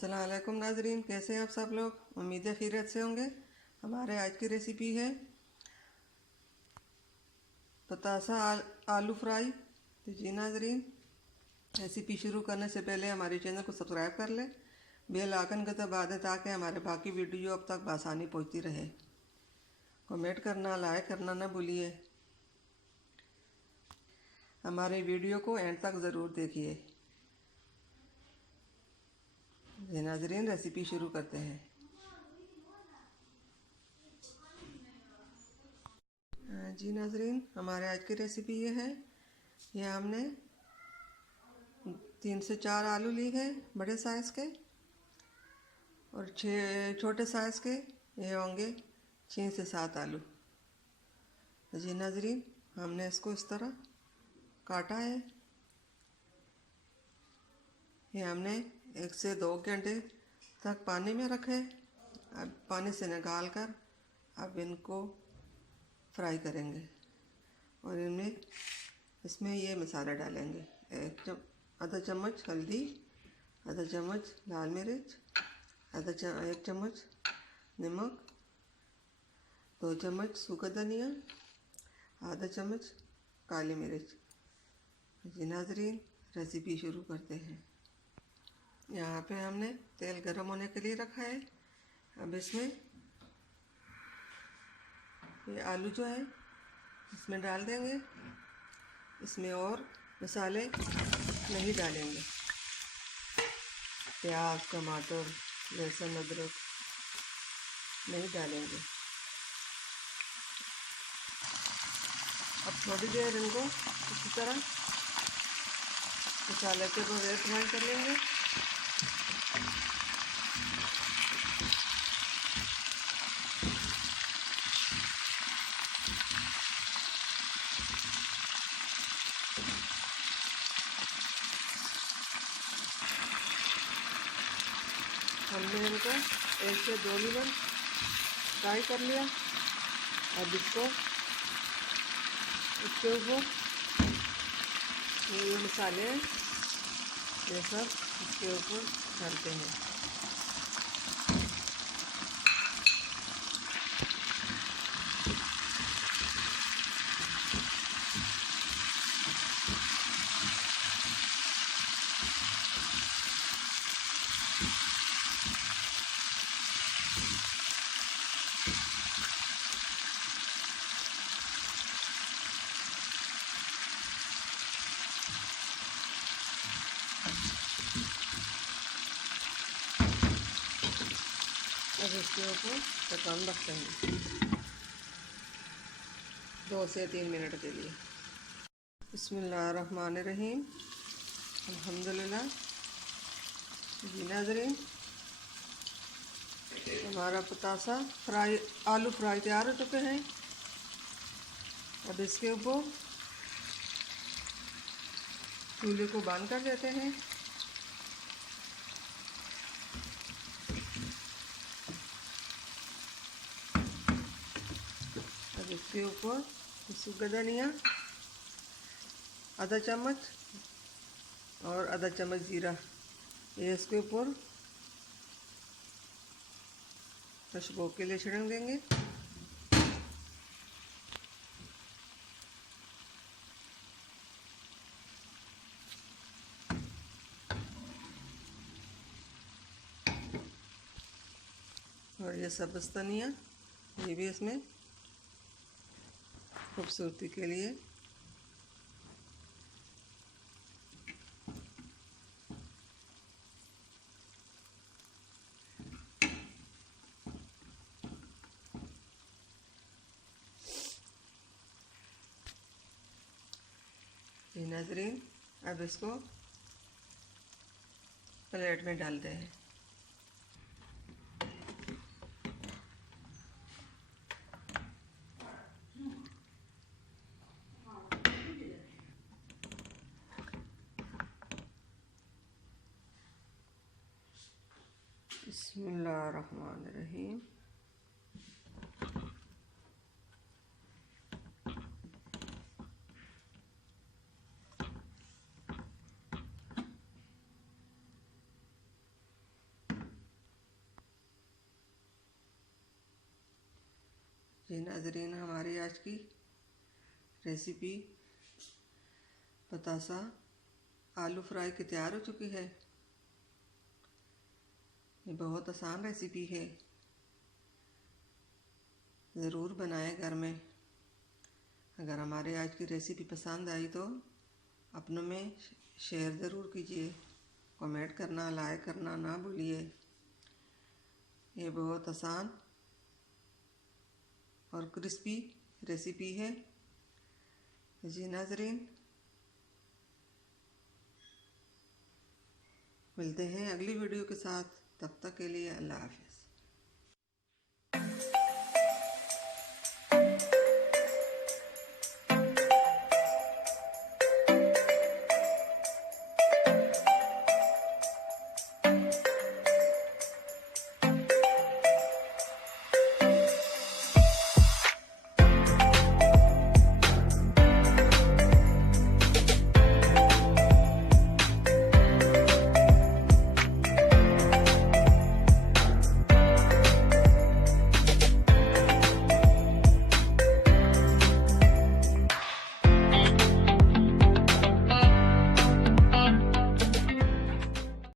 अस्सलाम वालेकुम नाजरीन, कैसे हैं आप सब लोग। उम्मीद है खैरियत से होंगे। हमारे आज की रेसिपी है पतासा आलू फ्राई। तो जी नाजरीन, रेसिपी शुरू करने से पहले हमारे चैनल को सब्सक्राइब कर लें, बेल आइकन को दबा दें ताकि हमारे बाकी वीडियो अब तक आसानी पहुंचती रहे। कमेंट करना, लाइक करना ना भूलिए। हमारे वीडियो को एंड तक ज़रूर देखिए। जी नाजरीन, रेसिपी शुरू करते हैं। जी नाजरीन, हमारे आज की रेसिपी ये है। ये हमने 3 से 4 आलू ली है बड़े साइज़ के, और 6 छोटे साइज़ के ये होंगे 6 से 7 आलू। जी नाजरीन, हमने इसको इस तरह काटा है। ये हमने 1 से 2 घंटे तक पानी में रखे। अब पानी से निकाल कर अब इनको फ्राई करेंगे और इसमें ये मसाला डालेंगे। आधा चम्मच हल्दी, आधा चम्मच लाल मिर्च, 1 चम्मच नमक, 2 चम्मच सूखा धनिया, आधा चम्मच काली मिर्च। जी नाजरीन, रेसिपी शुरू करते हैं। यहाँ पे हमने तेल गरम होने के लिए रखा है। अब इसमें ये आलू जो है इसमें डाल देंगे। इसमें और मसाले नहीं डालेंगे। प्याज, टमाटर, लहसुन, अदरक नहीं डालेंगे। अब थोड़ी देर इनको इसी तरह मसाले के बगैर फ्राई कर लेंगे। हमने इनको 1 से 2 मिनट फ्राई कर लिया। अब इसके ऊपर ये मसाले ये सब इसके ऊपर डालते हैं। अब इसके ऊपर ढक्कन रख देंगे 2 से 3 मिनट के लिए। बिस्मिल्लाहिर्रहमानिर्रहीम, अल्हम्दुलिल्लाह। जी नाज़रीन, हमारा पतासा फ्राई आलू फ्राई तैयार हो चुके हैं। अब इसके ऊपर चूल्हे को बंद कर देते हैं। अब इसके ऊपर सूखा धनिया आधा चम्मच और आधा चम्मच जीरा ये इसके ऊपर खुशबू के लिए छिड़क देंगे। और ये सब्ज़ धनिया ये भी इसमें खूबसूरती के लिए। नाज़रीन, अब इसको प्लेट में डालते हैं। बिस्मिल्लाहिर्रहमानिर्रहीम। जी नाज़रीन, हमारी आज की रेसिपी पतासा आलू फ्राई की तैयार हो चुकी है। ये बहुत आसान रेसिपी है, ज़रूर बनाएं घर में। अगर हमारे आज की रेसिपी पसंद आई तो अपनों में शेयर ज़रूर कीजिए, कमेंट करना, लाइक करना ना भूलिए। ये बहुत आसान और क्रिस्पी रेसिपी है। जी नाज़रीन, मिलते हैं अगली वीडियो के साथ। तब तक के लिए अल्लाह हाफ़िज़।